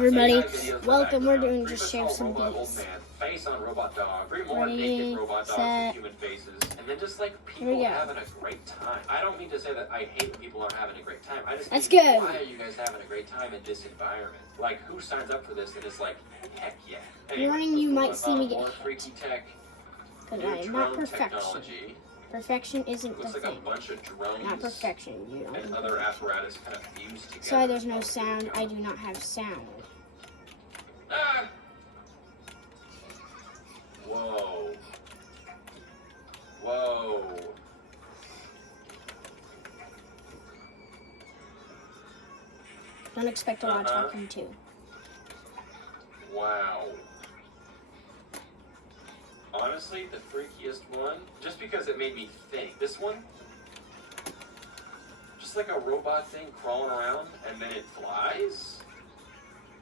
Everybody, welcome. We're doing just shave some beats. Face on robot dog, three more Ready, naked robot dogs set. with human faces, and then just like people having a great time. I don't mean to say that I hate when people aren't having a great time. I just Let's mean, go. why are you guys having a great time in this environment? Like, who signs up for this and is like, heck yeah. Anyway, Warning, you might see me get more freaky tech, because new I am drone not perfection. technology. Perfection isn't the Looks like thing. a bunch of drones Not perfection, you know. and other apparatus kind of fused together. Sorry, there's no sound. I do not have sound. Ah! Whoa. Whoa. Don't expect a lot of talking too. Wow. Honestly, the freakiest one, just because it made me think. This one, just like a robot thing crawling around and then it flies?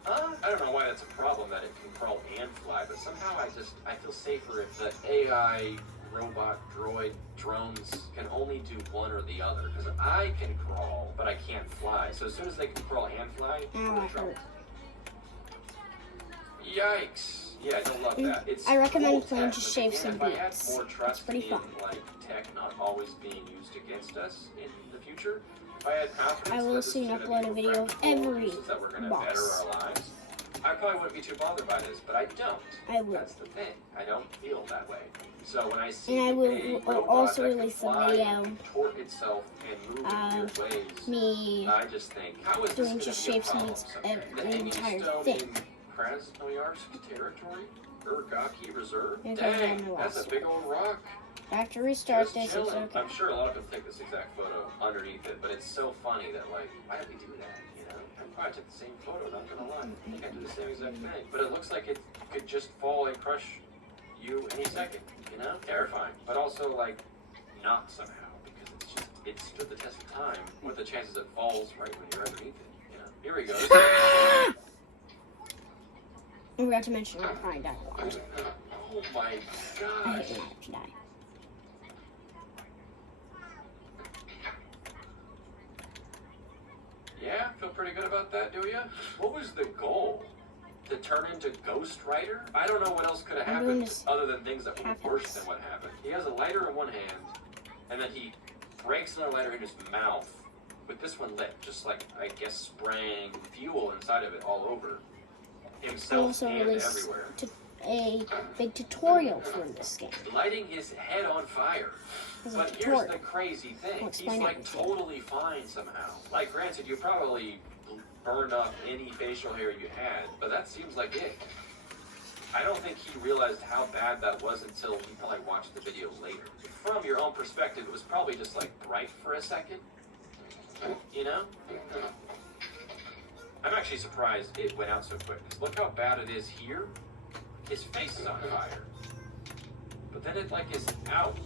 I don't know why that's a problem that it can crawl and fly, but somehow I feel safer if the AI, robot, droid, drones can only do one or the other. Because I can crawl, but I can't fly. So as soon as they can crawl and fly, we're in trouble. Yikes. Yeah, I don't love that. It's I recommend cool playing tech, Just but Shave again, Some if I had Beats. more trust It's pretty fun. in, like, tech not always being used against us in the future, if I had confidence I will that this soon was gonna upload be a video of practical every uses that were gonna box. better our lives, I probably wouldn't be too bothered by this, but I don't. I will. That's the thing. I don't feel that way. So when I see And I will a robot also that can release a fly video and contort itself and move in weird ways, me I just think, how is doing this Just gonna be a Shave Some problem Beats someday? the entire Stone thing. in Krasnoyarsk territory? Urgaki Reserve? Here's what I Dang, did that's a last big old rock. I have to restart Just this. It's chilling. okay. I'm sure a lot of people take this exact photo underneath it, but it's so funny that, like, why did we do that, you know? I probably took the same photo, not gonna lie. I think I did the same exact thing. But it looks like it could just fall and crush you any second, you know? Terrifying. But also, like, not somehow, because it stood the test of time. What are the chances it falls right when you're underneath it, you know? Here we go. I forgot to mention I probably died a lot. Oh my I gosh. hate not to die. Yeah, feel pretty good about that, do you? What was the goal? To turn into Ghost Rider? I don't know what else could have happened other than things that were worse than what happened. He has a lighter in one hand, and then he breaks another lighter in his mouth with this one lit, just like, I guess, spraying fuel inside of it all over I himself also and released everywhere. a big tutorial for this game. Lighting his head on fire. As a But here's tutorial. the crazy thing. I'll He's explain like everything. totally fine somehow. Like, granted, you probably burned off any facial hair you had, but that seems like it. I don't think he realized how bad that was until he probably watched the video later. From your own perspective, it was probably just like bright for a second. You know? I'm actually surprised it went out so quick. Look how bad it is here. His face is on fire. But then it like is out.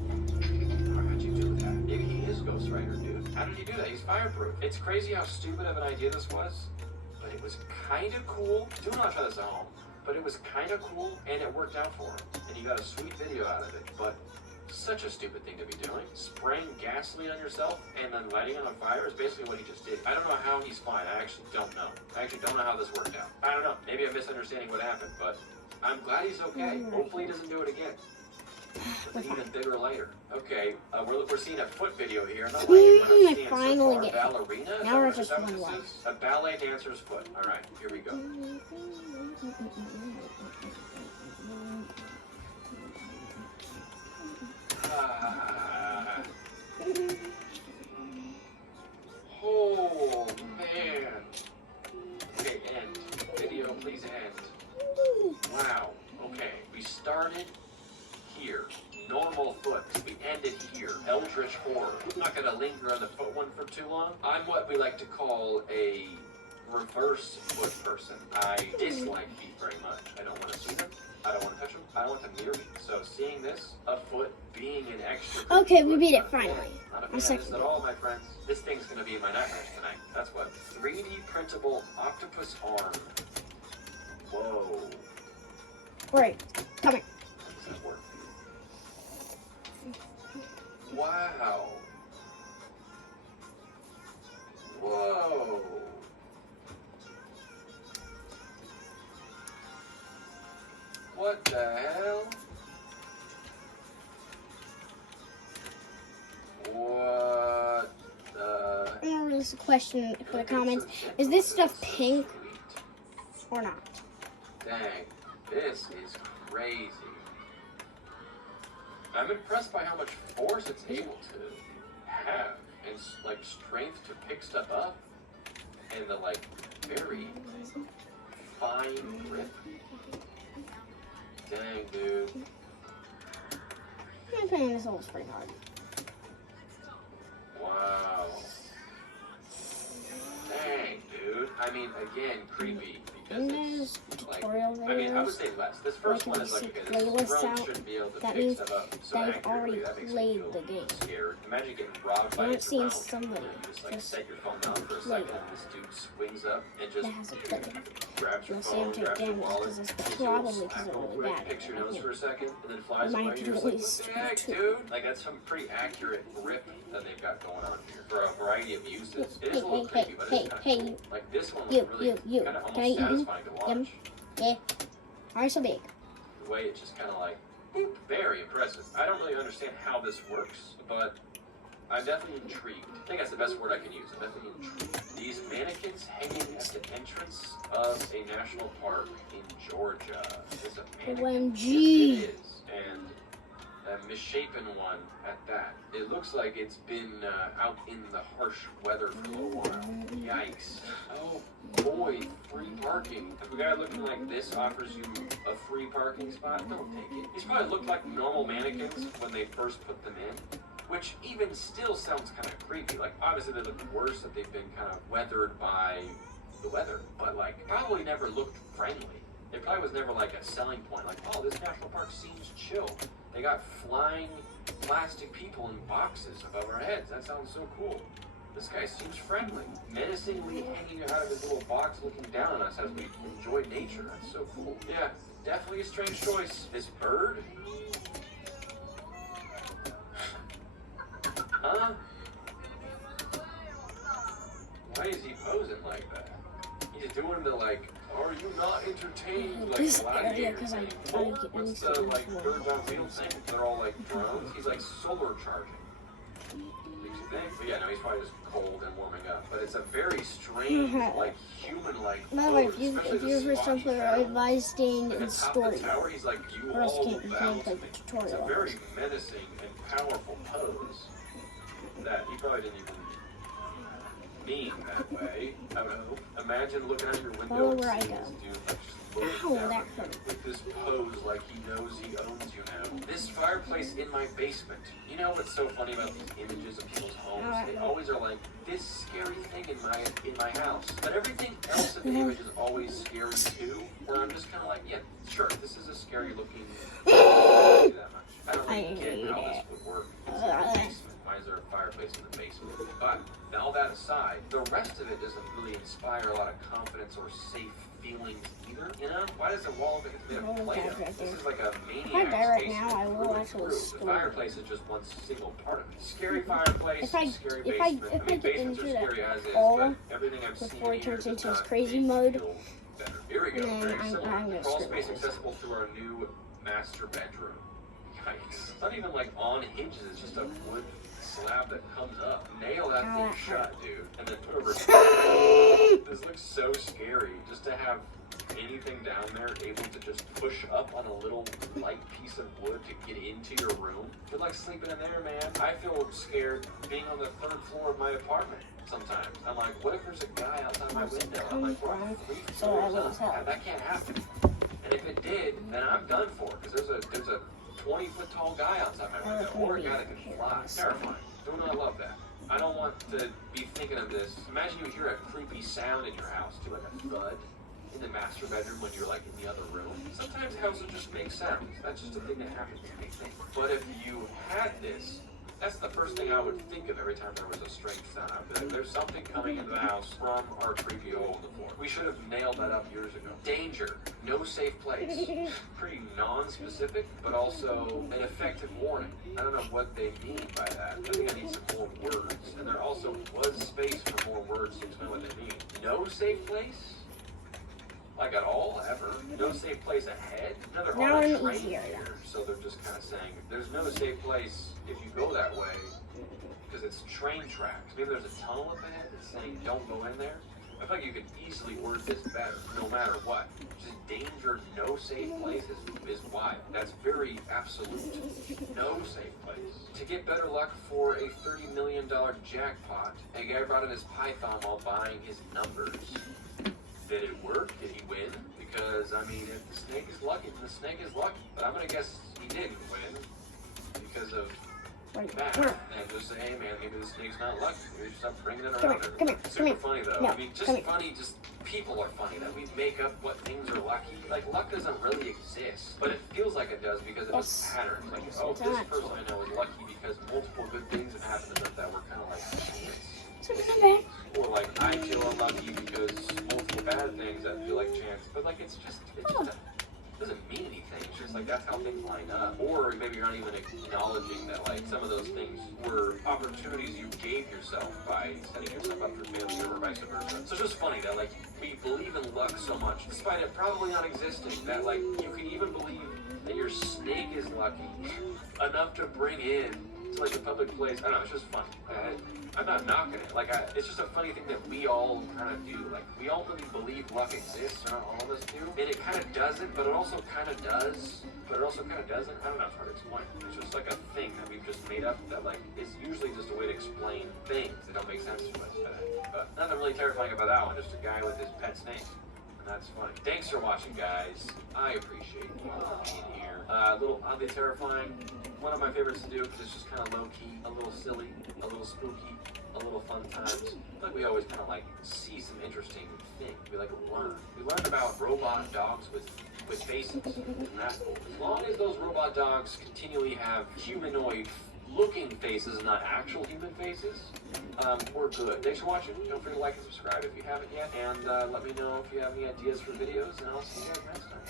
How'd you do that? Maybe he is Ghost Rider, dude. How did he do that? He's fireproof. It's crazy how stupid of an idea this was, but it was kind of cool. Do not try this at home. But it was kind of cool, and it worked out for him. And you got a sweet video out of it. But such a stupid thing to be doing. Spraying gasoline on yourself and then lighting it on fire is basically what he just did. I don't know how he's fine. I actually don't know. I actually don't know how this worked out. I don't know. Maybe I'm misunderstanding what happened, but I'm glad he's okay. Hopefully he doesn't do it again. With an even bigger lighter. Okay, we're seeing a foot video here. Not like what I'm seeing finally so far. get it. Ballerina? Is Now that we're what- just is that what one this leg. is? A ballet dancer's foot. All right, here we go. Ah. Oh, man. Okay, end. Video, please end. Wow. Okay, we started here. Normal foot. We ended here. Eldritch horror. I'm not gonna linger on the foot one for too long. I'm what we like to call a reverse foot person. I dislike feet very much. I don't want to see them. I don't want to touch them. I don't want them near me. So seeing this, a foot being an extra. Okay, we beat it finally. Not a fan A of this second. at all, my friends. This thing's gonna be in my nightmares tonight. That's what. 3D printable octopus arm. Whoa. Right, come here. How does that work? Wow. Whoa. What the hell? What the? There's a question for the comments. Is this stuff pink or not? Dang, this is crazy. I'm impressed by how much force it's able to have, and like strength to pick stuff up, and the like very fine grip. Dang, dude. I'm playing this level's pretty hard. Wow. Dang, dude. I mean, again, creepy because And there's it's like. tutorial I mean, I would videos. say less. This first Like one is like basic okay, this playlist drone out. shouldn't be able to That pick means stuff up so that you've accurately. already That makes me played feel the game. scared. Imagine getting robbed by I a haven't seen drone. somebody Just like just set your phone down for a play second, and this dude swings up and that just hasn't played it. grabs your You'll see him phone, take grabs your damage wallet, because it's gives you a probably slap because real they're really quick, bad. picks your I nose think. for a second, and then flies might away. have to You're do just at like, least what the heck, two. dude? Like, that's some pretty accurate grip that they've got going on here for a variety of uses. It is a little creepy, but it's kind of cool. Like, this one was really kind of Can I eat almost you? satisfying to watch. Yeah. Why are you so big? The way it just kind of like, boop, very impressive. I don't really understand how this works, but I'm definitely intrigued. I think that's the best word I can use. I'm definitely intrigued. These mannequins hanging at the entrance of a national park in Georgia. Is a mannequin. OMG. Yes, it is. And a misshapen one at that. It looks like it's been out in the harsh weather for a while. Yikes. Oh boy, free parking. If a guy looking like this offers you a free parking spot, don't take it. These probably look like normal mannequins when they first put them in. Which even still sounds kind of creepy. Like, obviously they look worse that they've been kind of weathered by the weather. But, like, probably never looked friendly. It probably was never, like, a selling point. Like, oh, this national park seems chill. They got flying plastic people in boxes above our heads. That sounds so cool. This guy seems friendly. Menacingly hanging out of his little box looking down on us as we enjoy nature. That's so cool. Yeah, definitely a strange choice. This bird? Huh? Why is he posing like that? He's doing the like, are you not entertained? Like This gladiator area, 'cause I thing. already Oh, get what's used the to like this birds one. on wheels thing? They're all like drones. He's like solar charging. Makes you think. But yeah, no, he's probably just cold and warming up. But it's a very strange, like human-like By the way, pose, if you especially if the you're squatchy something tower. advice staying Like in at top of the story. tower, he's like, you Or else all can't bow play to me. It's a tutorial. very menacing and powerful pose that he probably didn't even mean that way. I don't know. Imagine looking out your window Follow and where I seeing go. this dude like just looking Ow, down that at you hurt. with this pose like he knows he owns you now. This fireplace in my basement. You know what's so funny about these images of people's homes? They always are like, this scary thing in my house. But everything else in the image is always scary too. Where I'm just kind of like, yeah, sure, this is a scary looking. I don't that much. I don't really get how this would work. It's in the basement. Why is there a fireplace in the basement? But all that aside, the rest of it doesn't really inspire a lot of confidence or safe feelings either. You know? Why does the wall have to be a Play-Doh? This is like a If I die right maniac's now, I will basement actually through. The scream. fireplace is just one single part of it. Scary fireplace, If I- scary if I- basement. if I mean, get basements into are that scary as is, hole but everything I've seen before he here turns does into his not crazy make me mode, feel better. Here we go. then Very I'm similar. gonna Crawl scream space myself. accessible through our new master bedroom. Yikes. It's not even like on hinges, it's just a wood slab that comes up. Nail that thing shut, dude. And then put over. This looks so scary. Just to have anything down there able to just push up on a little light piece of wood to get into your room. Good luck sleeping in there, man. I feel scared being on the third floor of my apartment sometimes. I'm like, what if there's a guy outside my window? I'm like, we're on 3 floors up. That can't happen. And if it did, then I'm done for. Because there's a 20-foot tall guy outside my window. Or a guy that can fly. Terrifying. Do not love that. I don't want to be thinking of this. Imagine you hear a creepy sound in your house, too, like a thud in the master bedroom when you're like in the other room. Sometimes houses just make sounds. That's just a thing that happens to me. But if you had this, that's the first thing I would think of every time there was a strange sound. I'd be like, there's something coming into the house from our creepy hole in the floor. We should have nailed that up years ago. Danger. No safe place. Pretty non-specific, but also an effective warning. I don't know what they mean by that. I think I need some more words. And there also was space for more words to explain what they mean. No safe place? Like at all? hell ever. No safe place ahead. Another Now on a I'm train easier, here. yeah. So they're just kind of saying there's no safe place if you go that way because it's train tracks. Maybe there's a tunnel up ahead that's saying don't go in there. I feel like you could easily word this better, no matter what. Just danger, no safe places is why. That's very absolute. No safe place. To get better luck for a $30 million jackpot, a guy brought in his python while buying his numbers. Did it work? Did he win? Because, I mean, if the snake is lucky, then the snake is lucky. But I'm going to guess he didn't win because of math. And just say, hey man, maybe the snake's not lucky. Maybe just stop bringing it around. Come here. Super funny though. No, I mean, just funny, just people are funny that we make up what things are lucky. Like, luck doesn't really exist, but it feels like it does because of its patterns. Like, oh, this person I know is lucky because multiple good things have happened to them that were kind of like chance. Or like, I feel unlucky because multiple bad things that feel like chance. But like, it doesn't mean anything. It's just like that's how things line up. Or maybe you're not even acknowledging that like some of those things were opportunities you gave yourself by setting yourself up for failure or vice versa. So it's just funny that like we believe in luck so much, despite it probably not existing, that like you can even believe that your snake is lucky enough to bring in to like a public place. I don't know, it's just funny. I'm not knocking it. Like, it's just a funny thing that we all kind of do. Like, we all really believe luck exists, or not all of us do. And it kind of doesn't, but it also kind of does. But it also kind of doesn't. I don't know, it's hard to explain. It's just like a thing that we've just made up that, like, is usually just a way to explain things that don't make sense to us today. But nothing really terrifying about that one. Just a guy with his pet snake. And that's funny. Thanks for watching, guys. I appreciate you all being here. A little oddly terrifying. One of my favorites to do because it's just kind of low-key, a little silly, a little spooky, a little fun times. Like we always kind of like see some interesting things. We like learn. We learned about robot dogs with faces. Isn't that cool? As long as those robot dogs continually have humanoid-looking faces and not actual human faces, we're good. Thanks for watching. Don't forget to like and subscribe if you haven't yet. And let me know if you have any ideas for videos, and I'll see you guys next time.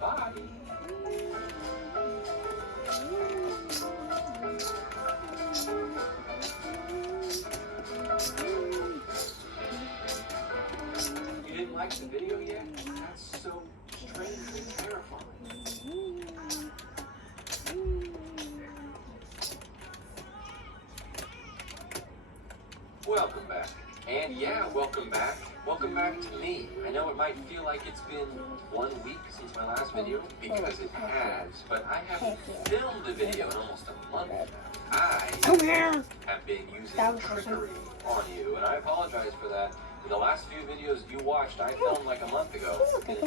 Bye-bye. You didn't like the video yet? That's so strange and terrifying. Welcome back. And yeah, welcome back. Welcome back to me. I know it might feel like it's been 1 week since my last video, because it has, but I haven't filmed a video in almost a month now. I have been using trickery on you, and I apologize for that. In the last few videos you watched, I filmed like a month ago, and the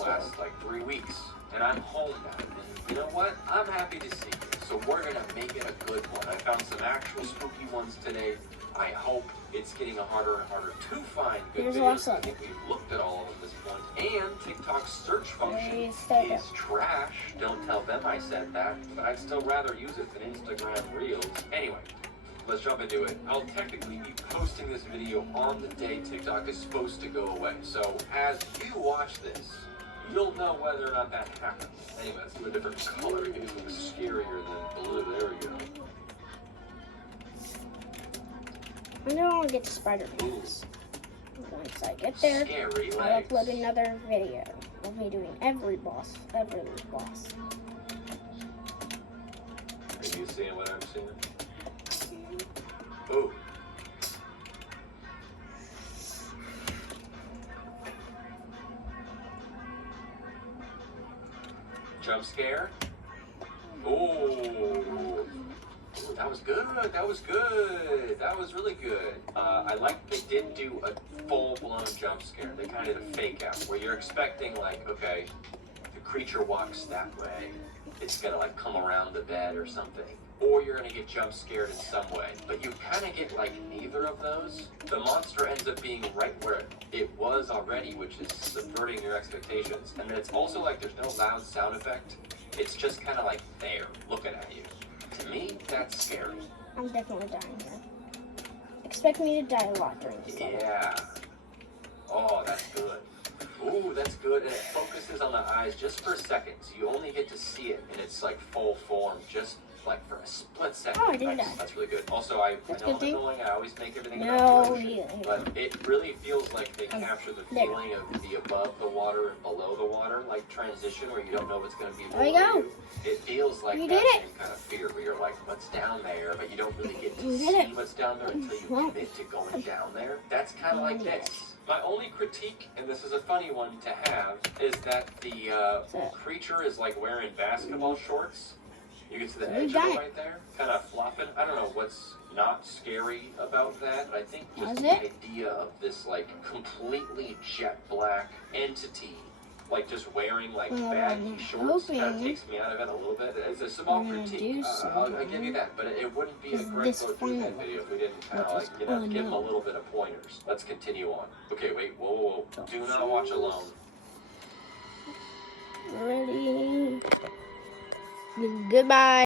last like 3 weeks, and I'm home now. And you know what? I'm happy to see you, so we're gonna make it a good one. I found some actual spooky ones today. I hope it's getting harder and harder to find good videos. I think we've looked at all of them at this point. And TikTok's search function is trash. Don't tell them I said that, but I'd still rather use it than Instagram Reels. Anyway, let's jump into it. I'll technically be posting this video on the day TikTok is supposed to go away. So as you watch this, you'll know whether or not that happened. Anyway, let's do a different color. It makes it look scarier than blue. There we go. I know I'll get to Spider-Pants. Once I get there, I'll upload another video of me doing every boss. Are you seeing what I'm seeing? Ooh. Jump scare. Ooh. That was good. That was good. That was really good. I like they didn't do a full-blown jump scare. They kind of did a fake out where you're expecting like, okay, the creature walks that way. It's gonna like come around the bed or something. Or you're gonna get jump scared in some way. But you kind of get like neither of those. The monster ends up being right where it was already, which is subverting your expectations. And then it's also like there's no loud sound effect. It's just kind of like there, looking at you. To me, that's scary. I'm definitely dying here. Expect me to die a lot during this level. Yeah. Oh, that's good. Ooh, that's good. And it focuses on the eyes just for a second. So you only get to see it in its like full form just like for a split second. Oh, I didn't die. That's really good. Also, I That's know good I'm too. annoying. I always make everything No, about the ocean, yeah. but it really feels like they capture the There. feeling of the above the water and below the water, like transition, where you don't know what's going to be below There you go. you. It feels like You that did it. same kind of fear where you're like, what's down there, but you don't really get to You see did it. what's down there until you Well. commit to going down there. That's kind of like Yeah. this. My only critique, and this is a funny one to have, is that the creature is like wearing basketball shorts. You can see the edge of it right there, kind of flopping. I don't know what's not scary about that, but I think just the idea of this like completely jet black entity, like just wearing like baggy shorts, kind of takes me out of it a little bit. It's a small critique. I'll give you that, but it wouldn't be a great Go Through That video if we didn't kind of like, you know, give them a little bit of pointers. Let's continue on. Okay, wait, whoa. Do not watch alone. Ready. Goodbye.